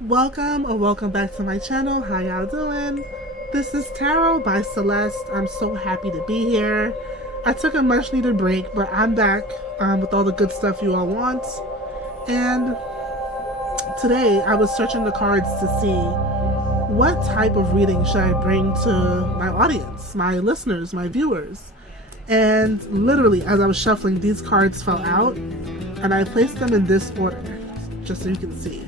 Welcome or welcome back to my channel. How y'all doing? This is Tarot by Celeste. I'm so happy to be here. I took a much needed break, but I'm back with all the good stuff you all want. And today I was searching the cards to see what type of reading should I bring to my audience, my listeners, my viewers. And literally as I was shuffling, these cards fell out and I placed them in this order, just so you can see.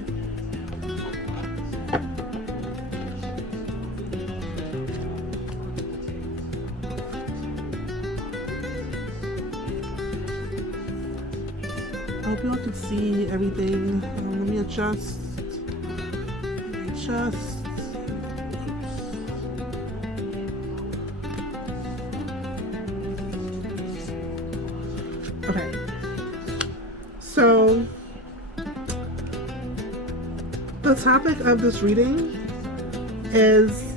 I hope you all can see everything. Let me adjust. Okay. So, the topic of this reading is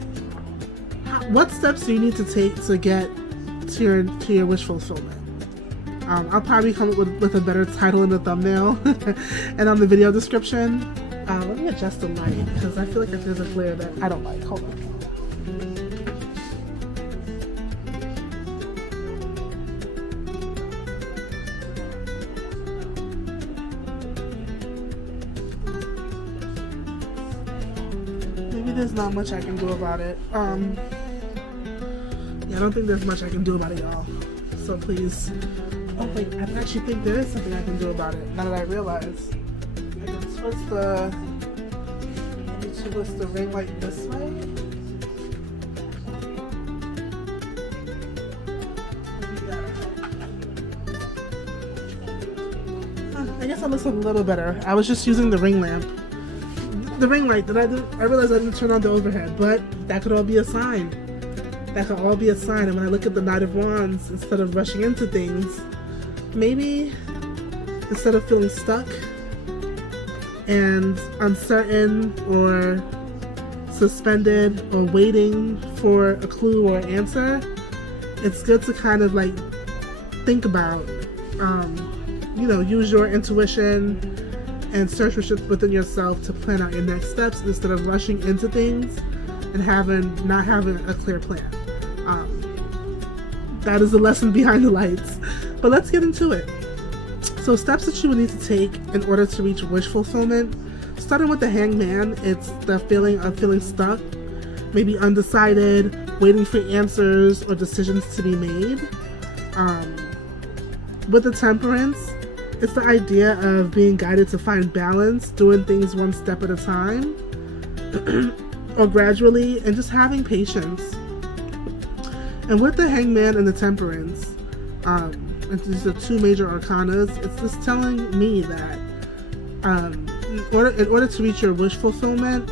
what steps do you need to take to get to your wish fulfillment? I'll probably come up with a better title in the thumbnail and on the video description. Let me adjust the light because I feel like there's a glare that I don't like. Hold on. Maybe there's not much I can do about it. Yeah, I don't think there's much I can do about it, y'all. So please. Oh wait, I actually think there is something I can do about it, now that I realize. I can twist the ring light this way. I guess that looks a little better. I was just using the ring lamp. The ring light that I realized I didn't turn on the overhead, but that could all be a sign. That could all be a sign. And when I look at the Knight of Wands, instead of rushing into things, maybe instead of feeling stuck and uncertain or suspended or waiting for a clue or an answer, it's good to kind of like think about, use your intuition and search within yourself to plan out your next steps instead of rushing into things and not having a clear plan. That is the lesson behind the lights. But let's get into it. So steps that you would need to take in order to reach wish fulfillment. Starting with the Hangman, it's the feeling of feeling stuck, maybe undecided, waiting for answers or decisions to be made. With the Temperance, it's the idea of being guided to find balance, doing things one step at a time, or gradually, and just having patience. And with the Hangman and the Temperance, these are two major arcanas, it's just telling me that in order to reach your wish fulfillment,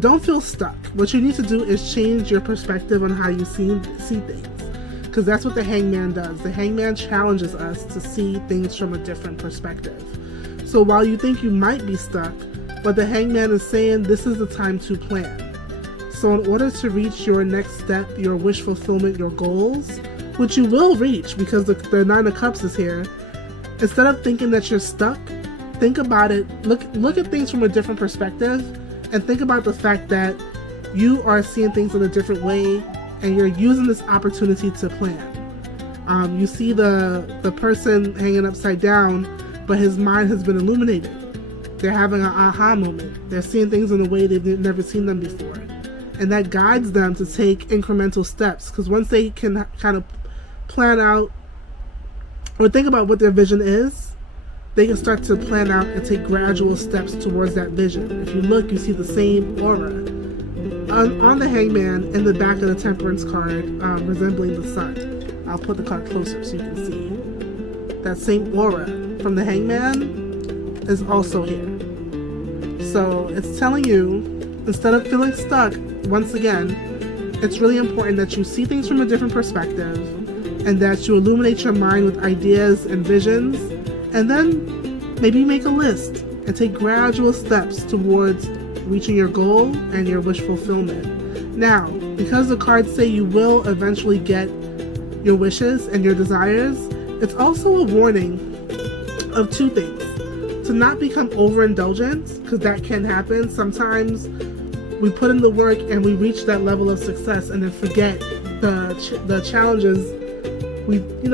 don't feel stuck. What you need to do is change your perspective on how you see things, because that's what the Hangman does. The Hangman challenges us to see things from a different perspective. So while you think you might be stuck, but the Hangman is saying this is the time to plan. So in order to reach your next step, your wish fulfillment, your goals, which you will reach because the Nine of Cups is here, instead of thinking that you're stuck, think about it, look at things from a different perspective, and think about the fact that you are seeing things in a different way and you're using this opportunity to plan. You see the person hanging upside down, but his mind has been illuminated. They're having an aha moment. They're seeing things in a way they've never seen them before. And that guides them to take incremental steps, because once they can kind of plan out or think about what their vision is, they can start to plan out and take gradual steps towards that vision. If you look, you see the same aura on the Hangman in the back of the Temperance card, resembling the sun. I'll put the card closer so you can see. That same aura from the Hangman is also here. So it's telling you, instead of feeling stuck, once again, it's really important that you see things from a different perspective and that you illuminate your mind with ideas and visions, and then maybe make a list and take gradual steps towards reaching your goal and your wish fulfillment. Now, because the cards say you will eventually get your wishes and your desires, it's also a warning of two things. to not become overindulgent, because that can happen. Sometimes we put in the work and we reach that level of success and then forget the challenges,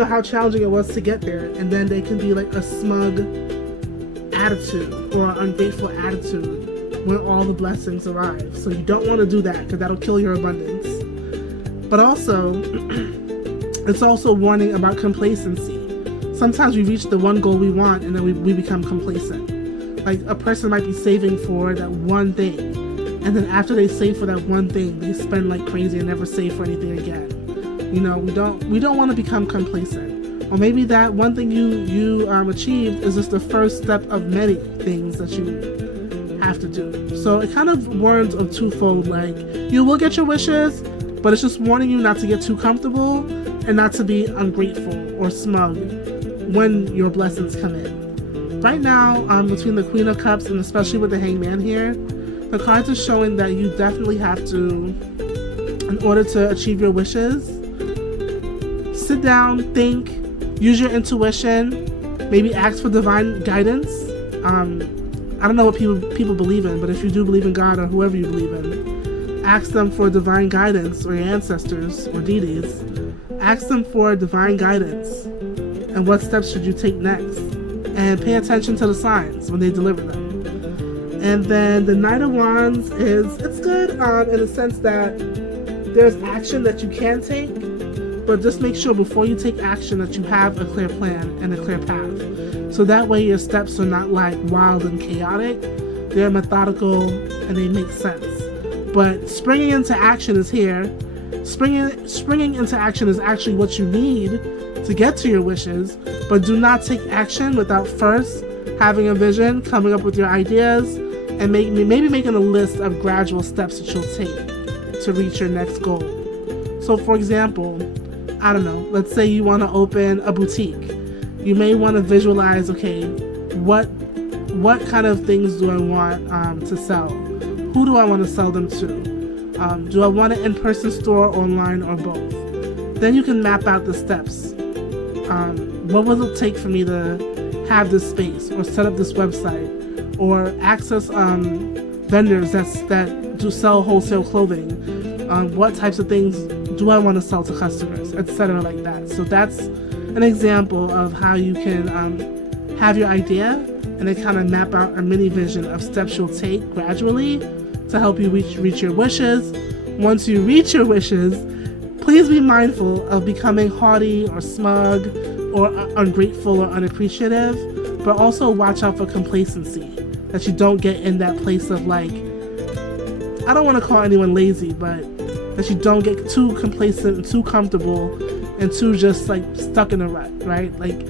how challenging it was to get there, and then they can be like a smug attitude or an ungrateful attitude when all the blessings arrive. So you don't want to do that, because that'll kill your abundance. But also, it's also a warning about complacency. Sometimes we reach the one goal we want and then we become complacent. Like a person might be saving for that one thing, and then after they save for that one thing, they spend like crazy and never save for anything again. We don't want to become complacent. Or maybe that one thing you achieved is just the first step of many things that you have to do. So it kind of warns of twofold, like you will get your wishes, but it's just warning you not to get too comfortable and not to be ungrateful or smug when your blessings come in. Right now, between the Queen of Cups and especially with the Hangman here, the cards are showing that you definitely have to, in order to achieve your wishes, sit down, think, use your intuition, maybe ask for divine guidance. I don't know what people believe in, but if you do believe in God or whoever you believe in, ask them for divine guidance, or your ancestors or deities. Ask them for divine guidance and what steps should you take next, and pay attention to the signs when they deliver them. And then the Knight of Wands it's good in the sense that there's action that you can take, but just make sure before you take action that you have a clear plan and a clear path. So that way your steps are not like wild and chaotic. They're methodical and they make sense. But springing into action is here. Springing into action is actually what you need to get to your wishes, but do not take action without first having a vision, coming up with your ideas, and maybe making a list of gradual steps that you'll take to reach your next goal. So for example, I don't know, let's say you want to open a boutique. You may want to visualize, okay, what kind of things do I want to sell? Who do I want to sell them to? Do I want an in-person store, online, or both? Then you can map out the steps. What will it take for me to have this space, or set up this website, or access vendors that do sell wholesale clothing? What types of things do I want to sell to customers, etc., like that. So that's an example of how you can have your idea and then kind of map out a mini vision of steps you'll take gradually to help you reach your wishes. Once you reach your wishes, please be mindful of becoming haughty or smug or ungrateful or unappreciative, but also watch out for complacency, that you don't get in that place of like, I don't want to call anyone lazy, but that you don't get too complacent and too comfortable and too just like stuck in a rut, right? Like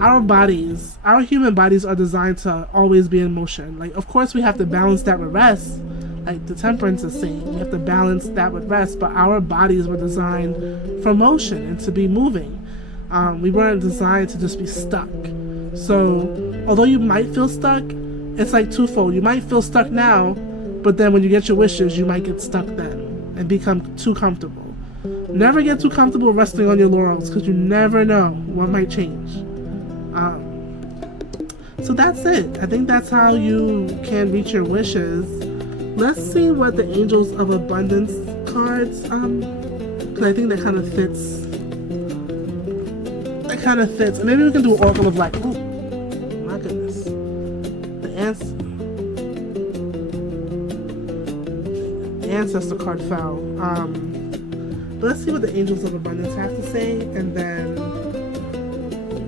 our human bodies are designed to always be in motion. Like, of course we have to balance that with rest, like the Temperance is saying, we have to balance that with rest, but our bodies were designed for motion and to be moving. We weren't designed to just be stuck. So although you might feel stuck, it's like twofold. You might feel stuck now, but then when you get your wishes, you might get stuck then and become too comfortable. Never get too comfortable resting on your laurels, because you never know what might change. So that's it. I think that's how you can reach your wishes. Let's see what the Angels of Abundance cards, because I think that kind of fits. That kind of fits. And maybe we can do Oracle of Light. Oh, my goodness. The Ancestor card fell. But let's see what the Angels of Abundance have to say, and then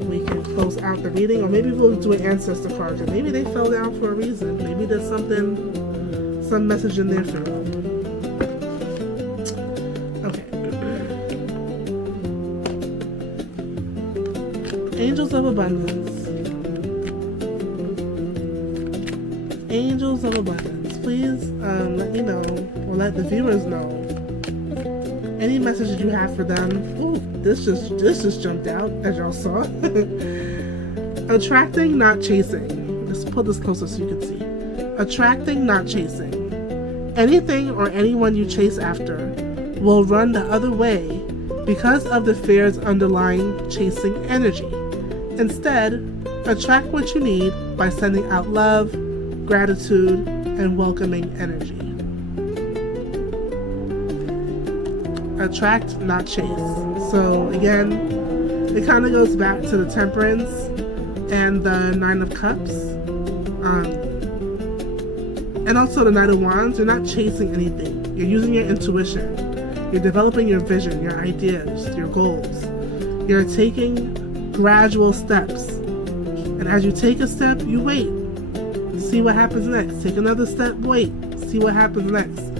we can close out the reading. Or maybe we'll do an Ancestor card, because maybe they fell down for a reason. Maybe there's some message in there for you. Okay. Angels of Abundance. Angels of Abundance, please let me know, or let the viewers know any messages you have for them. Ooh, this just jumped out, as y'all saw. Attracting, not chasing. Let's pull this closer so you can see. Attracting, not chasing. Anything or anyone you chase after will run the other way because of the fear's underlying chasing energy. Instead, attract what you need by sending out love, gratitude, and welcoming energy. Attract, not chase. So again, it kind of goes back to the Temperance and the Nine of Cups. And also the Knight of Wands. You're not chasing anything. You're using your intuition. You're developing your vision, your ideas, your goals. You're taking gradual steps. And as you take a step, you wait. See what happens next. Take another step, wait. See what happens next.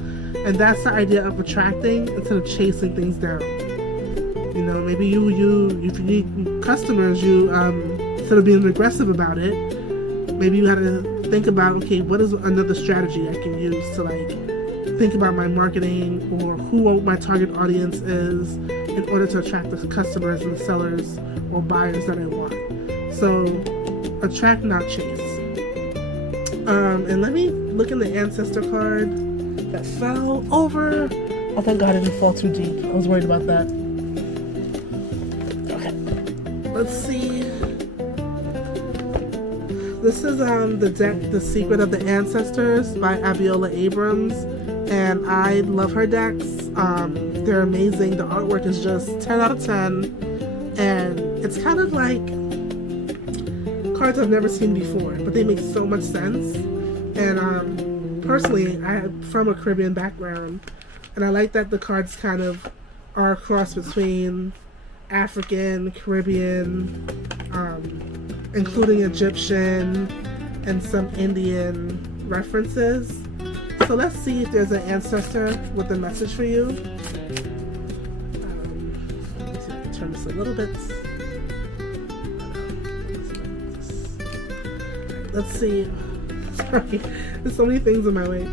And that's the idea of attracting instead of chasing things down. You know, maybe if you need customers, instead of being aggressive about it, maybe you had to think about, okay, what is another strategy I can use to think about my marketing or who my target audience is in order to attract the customers and the sellers or buyers that I want. So attract, not chase. And let me look in the ancestor card that fell over. Oh, thank God it didn't fall too deep. I was worried about that. Okay, let's see. This is the deck, The Secret of the Ancestors by Abiola Abrams, and I love her decks. They're amazing. The artwork is just 10 out of 10, and it's kind of like cards I've never seen before, but they make so much sense. And personally, I'm from a Caribbean background, and I like that the cards kind of are a cross between African, Caribbean, including Egyptian and some Indian references. So let's see if there's an ancestor with a message for you. Let's see if I can turn this a little bit. Let's see. Sorry, there's so many things in my way.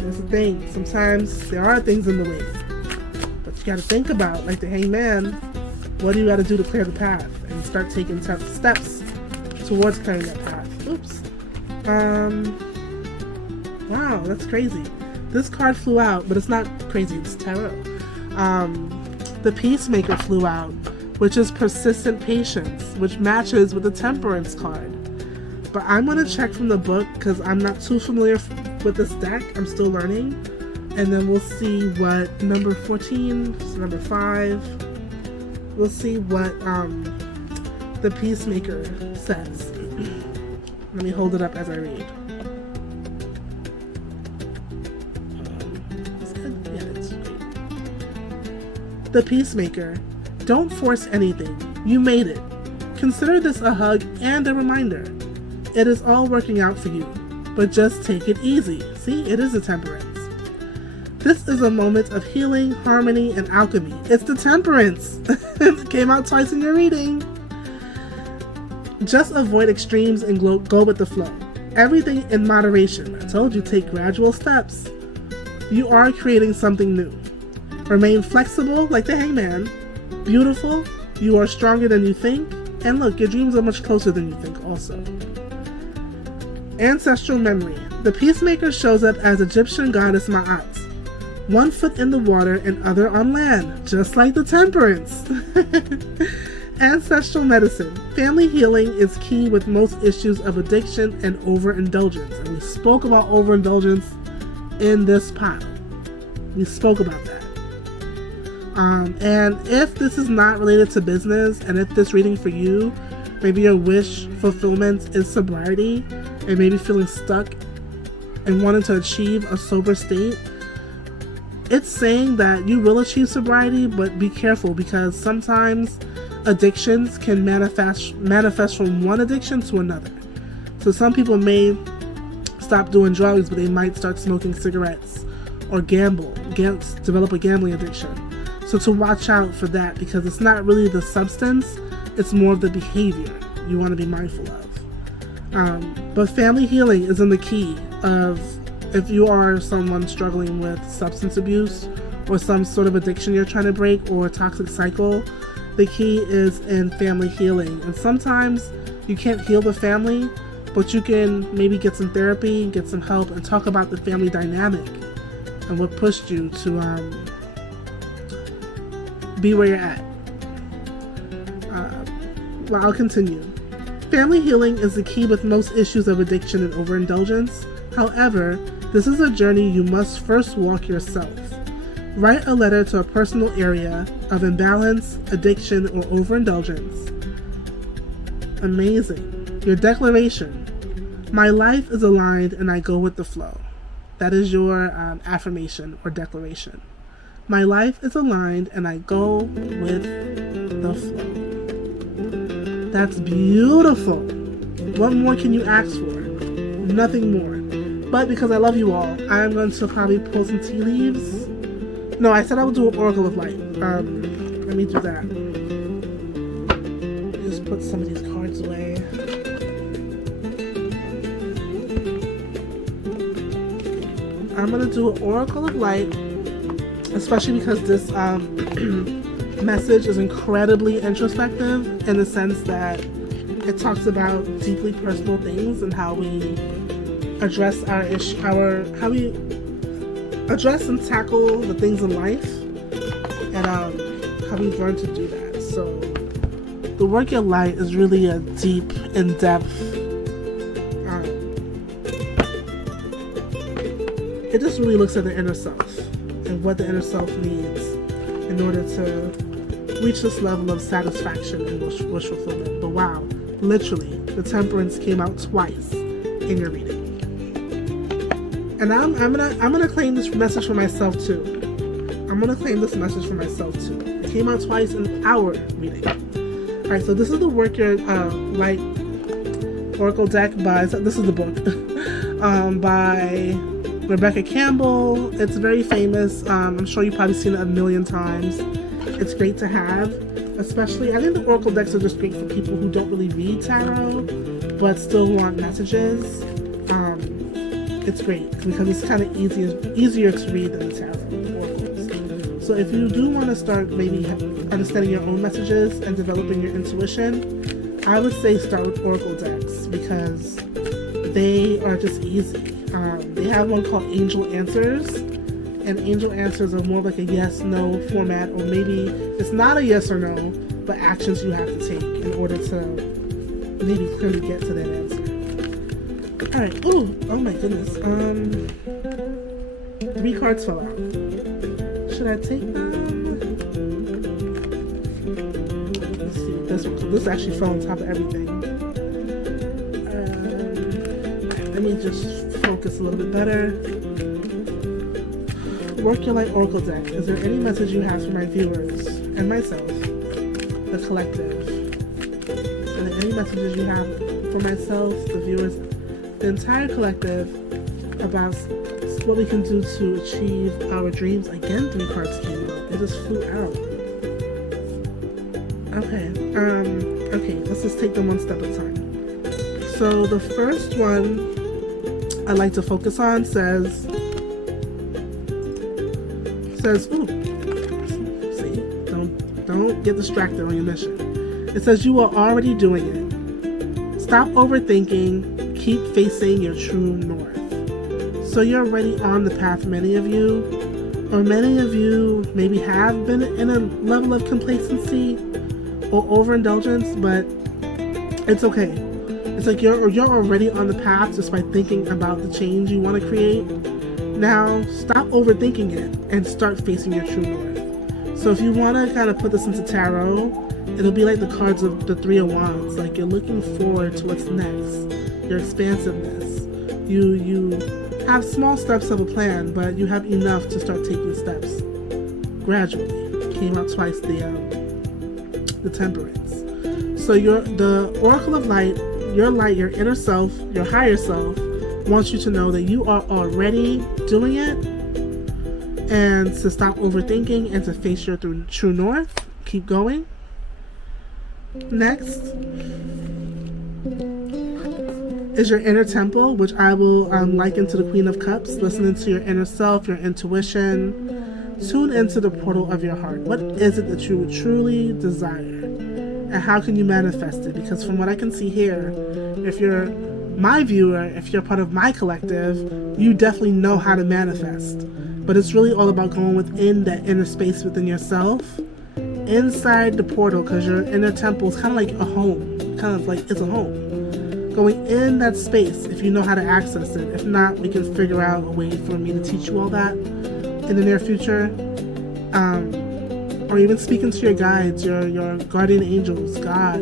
Here's the thing. Sometimes there are things in the way, but you got to think about, like the Hangman, what do you got to do to clear the path and start taking steps towards clearing that path. Oops. Wow, that's crazy. This card flew out, but it's not crazy. It's tarot. The Peacemaker flew out, which is persistent patience, which matches with the Temperance card. But I'm going to check from the book because I'm not too familiar with this deck. I'm still learning. And then we'll see what number 14, number 5, we'll see what the Peacemaker says. Let me hold it up as I read. The Peacemaker. Don't force anything. You made it. Consider this a hug and a reminder. It is all working out for you, but just take it easy. See, it is a Temperance. This is a moment of healing, harmony, and alchemy. It's the Temperance. It came out twice in your reading. Just avoid extremes and go with the flow. Everything in moderation. I told you, take gradual steps. You are creating something new. Remain flexible like the Hangman. Beautiful. You are stronger than you think. And look, your dreams are much closer than you think also. Ancestral memory. The Peacemaker shows up as Egyptian goddess Ma'at. One foot in the water and other on land, just like the Temperance. Ancestral medicine. Family healing is key with most issues of addiction and overindulgence. And we spoke about overindulgence in this pile. We spoke about that. And if this is not related to business, and if this reading for you, maybe your wish fulfillment is sobriety, and maybe feeling stuck and wanting to achieve a sober state, it's saying that you will achieve sobriety, but be careful because sometimes addictions can manifest from one addiction to another. So some people may stop doing drugs, but they might start smoking cigarettes or develop a gambling addiction. So to watch out for that, because it's not really the substance, it's more of the behavior you want to be mindful of. But family healing is in the key of if you are someone struggling with substance abuse or some sort of addiction you're trying to break or a toxic cycle, the key is in family healing. And sometimes you can't heal the family, but you can maybe get some therapy, get some help, and talk about the family dynamic and what pushed you to be where you're at. Well, I'll continue. Family healing is the key with most issues of addiction and overindulgence. However, this is a journey you must first walk yourself. Write a letter to a personal area of imbalance, addiction, or overindulgence. Amazing. Your declaration. My life is aligned and I go with the flow. That is your affirmation or declaration. My life is aligned and I go with the flow. That's beautiful. What more can you ask for? Nothing more. But because I love you all, I'm going to probably pull some tea leaves. No, I said I would do an Oracle of Light. Let me do that. Just put some of these cards away. I'm going to do an Oracle of Light, especially because this message is incredibly introspective in the sense that it talks about deeply personal things and how we address how we address and tackle the things in life, and how we've learned to do that. So the Work Your Light is really a deep, in-depth, it just really looks at the inner self and what the inner self needs in order to reach this level of satisfaction and wish fulfillment. But wow, literally, the Temperance came out twice in your reading. And I'm gonna claim this message for myself too. It came out twice in our reading. Alright, so this is the Work Your Light Oracle deck this is the book by Rebecca Campbell. It's very famous. I'm sure you've probably seen it a million times. It's great to have, especially, I think the Oracle decks are just great for people who don't really read tarot, but still want messages. It's great because it's kind of easier to read than the tarot, the oracles. So if you do want to start maybe understanding your own messages and developing your intuition, I would say start with Oracle decks because they are just easy. They have one called Angel Answers, and Angel Answers are more like a yes-no format, or maybe it's not a yes or no, but actions you have to take in order to maybe clearly get to that answer. Alright, oh my goodness, 3 cards fell out. Should I take them? Let's see, this actually fell on top of everything. Let me just focus a little bit better. Work Your Light Oracle deck. Is there any message you have for my viewers and myself, the collective? Are there any messages you have for myself, the viewers, the entire collective, about what we can do to achieve our dreams? Again, 3 cards came out. It just flew out. Okay, let's just take them one step at a time. So the first one I like to focus on says, ooh, see, don't get distracted on your mission. It says you are already doing it. Stop overthinking, keep facing your true north. So you're already on the path, many of you maybe have been in a level of complacency or overindulgence, but it's okay. It's like you're already on the path just by thinking about the change you want to create. Now, stop overthinking it and start facing your true north. So if you want to kind of put this into tarot, it'll be like the cards of the 3 of Wands. Like you're looking forward to what's next. Your expansiveness. You have small steps of a plan, but you have enough to start taking steps gradually. Came out twice, the Temperance. So the Oracle of Light, your inner self, your higher self, wants you to know that you are already doing it, and to stop overthinking and to face your true north. Keep going. Next is your inner temple, which I will liken to the Queen of Cups, listening to your inner self, your intuition. Tune into the portal of your heart. What is it that you truly desire? And how can you manifest it? Because from what I can see here, if you're my viewer, if you're part of my collective, you definitely know how to manifest. But it's really all about going within that inner space within yourself inside the portal, because your inner temple is kind of like a home, kind of like it's a home. Going in that space, if you know how to access it. If not, we can figure out a way for me to teach you all that in the near future. Or even speaking to your guides, your guardian angels, God,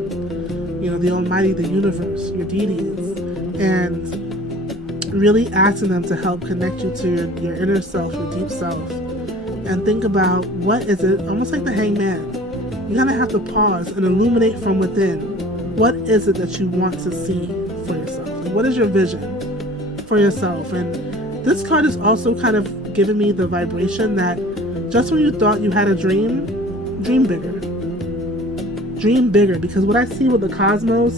the Almighty, the universe, your deities, and really asking them to help connect you to your inner self, your deep self, and think about what is it, almost like the hangman. You kind of have to pause and illuminate from within. What is it that you want to see for yourself? Like, what is your vision for yourself? And this card is also kind of giving me the vibration that just when you thought you had a dream bigger. Dream bigger, because what I see with the cosmos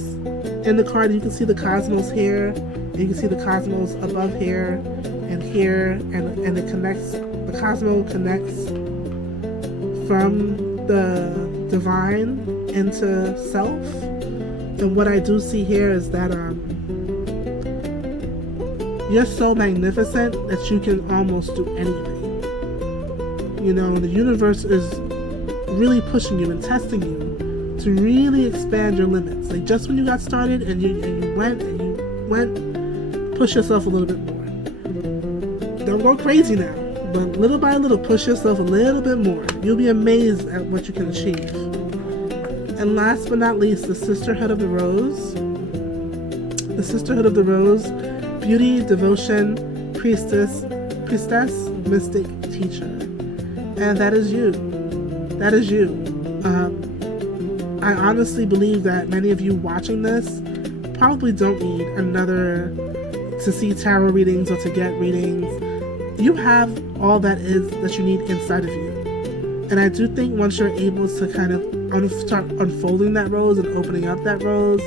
in the card, you can see the cosmos here, and you can see the cosmos above here, and it connects, the cosmos connects from the divine into self. And what I do see here is that you're so magnificent that you can almost do anything. The universe is really pushing you and testing you to really expand your limits. Like, just when you got started and you went, push yourself a little bit more. Don't go crazy now, but little by little, push yourself a little bit more. You'll be amazed at what you can achieve. And last but not least, the Sisterhood of the Rose. The Sisterhood of the Rose, beauty, devotion, priestess, mystic, teacher. And that is you. That is you. I honestly believe that many of you watching this probably don't need to see tarot readings or to get readings. You have all that you need inside of you. And I do think once you're able to kind of start unfolding that rose and opening up that rose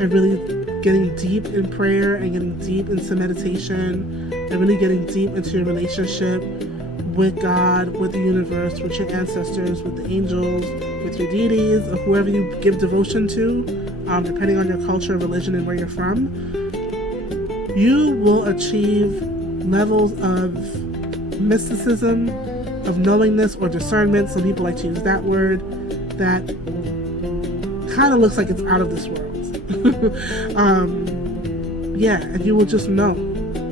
and really getting deep in prayer and getting deep into meditation and really getting deep into your relationship with God, with the universe, with your ancestors, with the angels, with your deities, or whoever you give devotion to, depending on your culture, religion, and where you're from, you will achieve levels of mysticism, of knowingness or discernment. Some people like to use that word, that kind of looks like it's out of this world. And you will just know.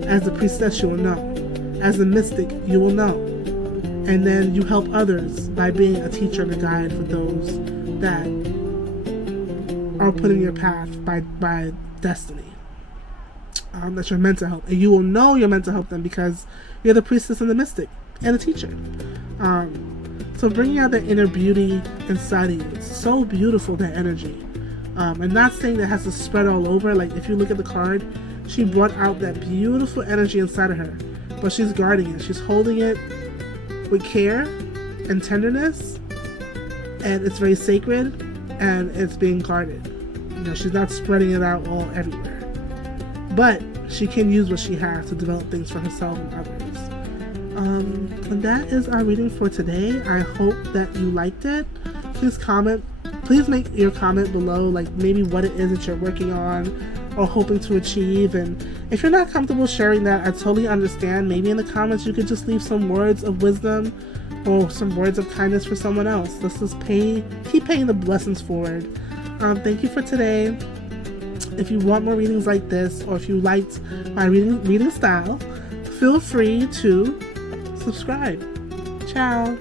As a priestess, you will know. As a mystic, you will know. And then you help others by being a teacher and a guide for those that are put in your path by destiny. That you're meant to help. And you will know you're meant to help them because you're the priestess and the mystic and the teacher. So bringing out that inner beauty inside of you. It's so beautiful, that energy. And not saying that it has to spread all over. Like, if you look at the card, she brought out that beautiful energy inside of her. But she's guarding it. She's holding it with care and tenderness, and it's very sacred, and it's being guarded. She's not spreading it out all everywhere, but she can use what she has to develop things for herself and others. And that is our reading for today. I hope that you liked it. Please make your comment below, like maybe what it is that you're working on or hoping to achieve. And if you're not comfortable sharing that, I totally understand. Maybe in the comments you could just leave some words of wisdom or some words of kindness for someone else. Let's just keep paying the blessings forward. Thank you for today. If you want more readings like this, or if you liked my reading style, feel free to subscribe. Ciao.